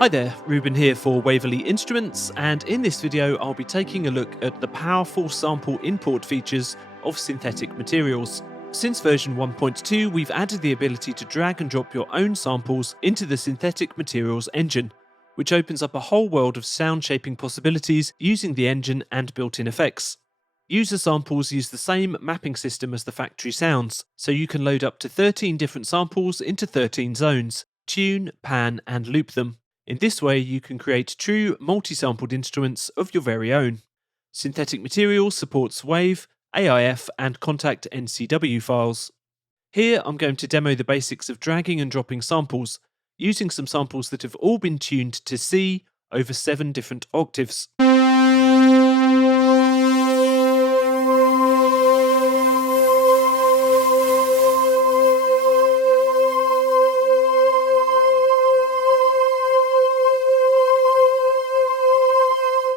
Hi there, Reuben here for Waverley Instruments, and in this video I'll be taking a look at the powerful sample import features of synthetic materials. Since version 1.2, we've added the ability to drag and drop your own samples into the synthetic materials engine, which opens up a whole world of sound shaping possibilities using the engine and built-in effects. User samples use the same mapping system as the factory sounds, so you can load up to 13 different samples into 13 zones, tune, pan, and loop them. In this way, you can create true multi-sampled instruments of your very own. Synthetic Materials supports WAV, AIF, and Kontakt NCW files. Here, I'm going to demo the basics of dragging and dropping samples, using some samples that have all been tuned to C over 7 different octaves.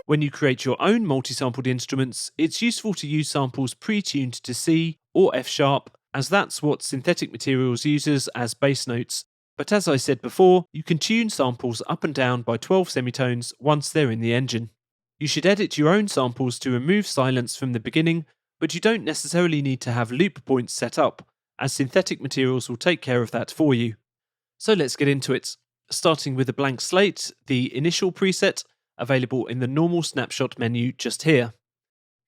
When you create your own multi-sampled instruments, it's useful to use samples pre-tuned to C or F sharp, as that's what Synthetic Materials uses as bass notes. But as I said before, you can tune samples up and down by 12 semitones once they're in the engine. You should edit your own samples to remove silence from the beginning, but you don't necessarily need to have loop points set up, as Synthetic Materials will take care of that for you. So let's get into it. Starting with a blank slate, the initial preset, available in the normal snapshot menu just here.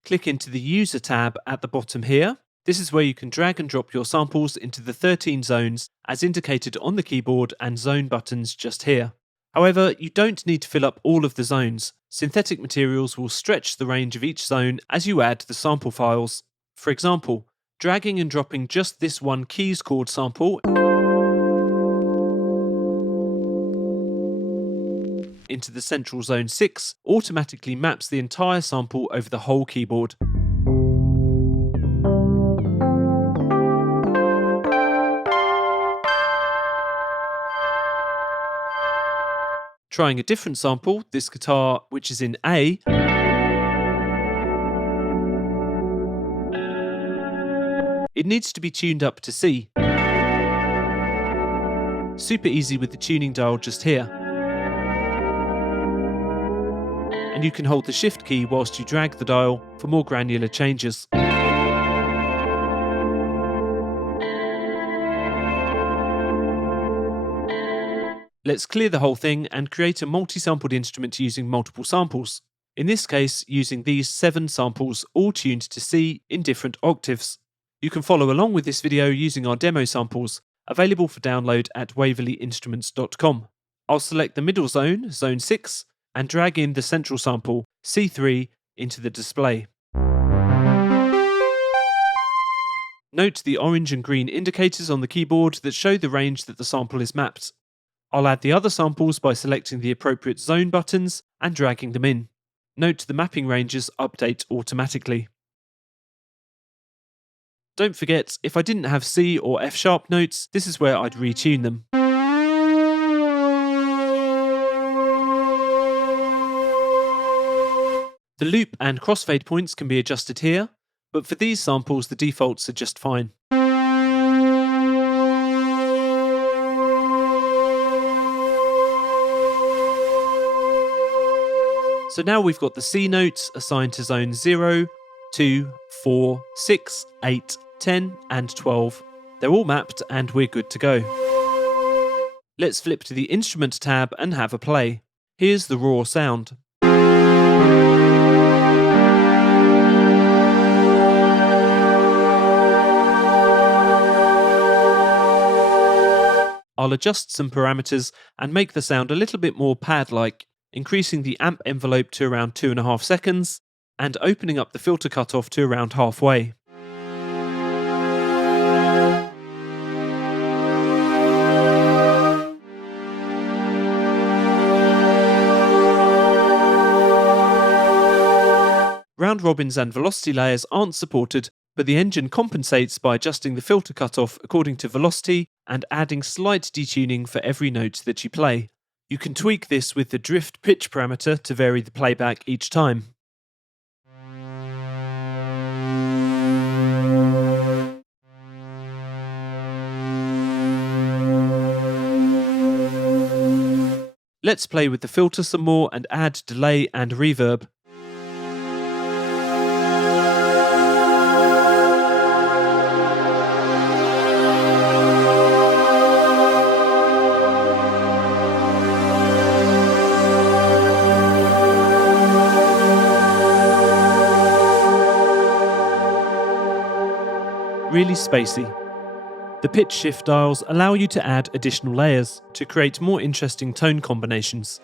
Click into the User tab at the bottom here. This is where you can drag and drop your samples into the 13 zones as indicated on the keyboard and zone buttons just here. However, you don't need to fill up all of the zones. Synthetic Materials will stretch the range of each zone as you add the sample files. For example, dragging and dropping just this one keys chord sample into the central zone 6 automatically maps the entire sample over the whole keyboard. Trying a different sample, this guitar which is in A, it needs to be tuned up to C. Super easy with the tuning dial just here. And you can hold the shift key whilst you drag the dial for more granular changes. Let's clear the whole thing and create a multi-sampled instrument using multiple samples. In this case, using these 7 samples all tuned to C in different octaves. You can follow along with this video using our demo samples, available for download at waverleyinstruments.com. I'll select the middle zone, zone 6, and drag in the central sample, C3, into the display. Note the orange and green indicators on the keyboard that show the range that the sample is mapped. I'll add the other samples by selecting the appropriate zone buttons and dragging them in. Note the mapping ranges update automatically. Don't forget, if I didn't have C or F sharp notes, this is where I'd retune them. The loop and crossfade points can be adjusted here, but for these samples the defaults are just fine. So now we've got the C notes assigned to zones 0, 2, 4, 6, 8, 10 and 12. They're all mapped and we're good to go. Let's flip to the Instrument tab and have a play. Here's the raw sound. I'll adjust some parameters and make the sound a little bit more pad-like, increasing the amp envelope to around 2.5 seconds and opening up the filter cutoff to around halfway. Round robins and velocity layers aren't supported, but the engine compensates by adjusting the filter cutoff according to velocity and adding slight detuning for every note that you play. You can tweak this with the drift pitch parameter to vary the playback each time. Let's play with the filter some more and add delay and reverb. Really spacey. The pitch shift dials allow you to add additional layers to create more interesting tone combinations.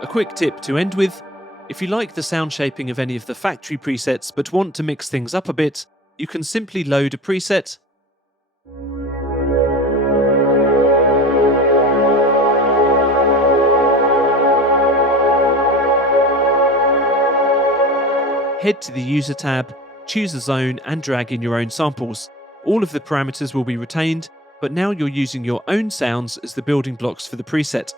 A quick tip to end with: if you like the sound shaping of any of the factory presets but want to mix things up a bit, you can simply load a preset, head to the User tab, choose a zone and drag in your own samples. All of the parameters will be retained, but now you're using your own sounds as the building blocks for the preset.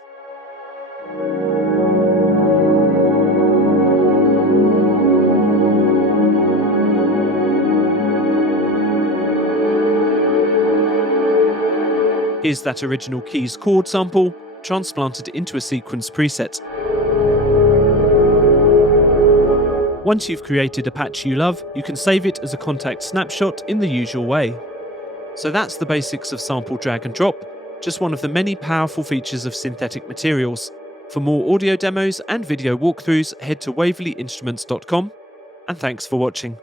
Here's that original keys chord sample, transplanted into a sequence preset. Once you've created a patch you love, you can save it as a Kontakt snapshot in the usual way. So that's the basics of sample drag and drop, just one of the many powerful features of synthetic materials. For more audio demos and video walkthroughs, head to waverleyinstruments.com, and thanks for watching.